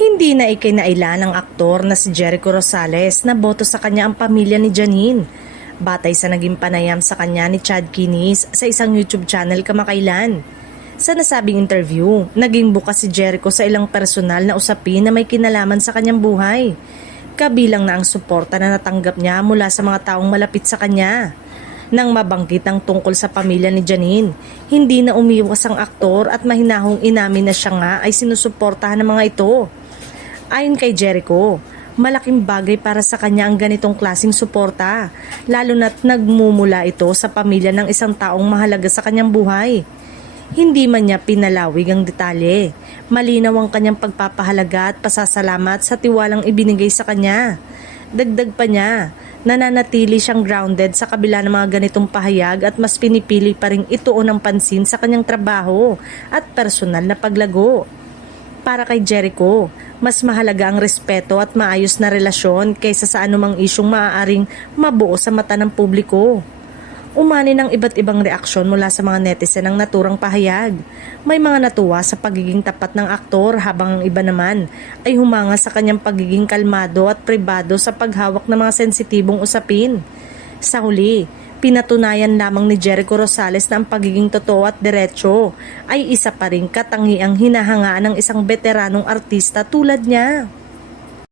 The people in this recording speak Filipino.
Hindi na ikinailan ng aktor na si Jericho Rosales na boto sa kanya ang pamilya ni Janine. Batay sa naging panayam sa kanya ni Chad Kinis sa isang YouTube channel kamakailan. Sa nasabing interview, naging bukas si Jericho sa ilang personal na usapin na may kinalaman sa kanyang buhay. Kabilang na ang suporta na natanggap niya mula sa mga taong malapit sa kanya. Nang mabanggit ang tungkol sa pamilya ni Janine, hindi na umiwas ang aktor at mahinahong inamin na siya nga ay sinusuportahan ng mga ito. Ayon kay Jericho, malaking bagay para sa kanya ang ganitong klaseng suporta, lalo na't nagmumula ito sa pamilya ng isang taong mahalaga sa kanyang buhay. Hindi man niya pinalawig ang detalye, malinaw ang kanyang pagpapahalaga at pasasalamat sa tiwalang ibinigay sa kanya. Dagdag pa niya, nananatili siyang grounded sa kabila ng mga ganitong pahayag at mas pinipili pa rin ituon ng pansin sa kanyang trabaho at personal na paglago. Para kay Jericho, mas mahalaga ang respeto at maayos na relasyon kaysa sa anumang isyong maaaring mabuo sa mata ng publiko. Umani ng iba't ibang reaksyon mula sa mga netizen ang naturang pahayag. May mga natuwa sa pagiging tapat ng aktor habang ang iba naman ay humanga sa kanyang pagiging kalmado at pribado sa paghawak ng mga sensitibong usapin. Sa huli, pinatunayan lamang ni Jericho Rosales na ang pagiging totoo at diretso ay isa pa ring katangiang hinahangaan ng isang veteranong artista tulad niya.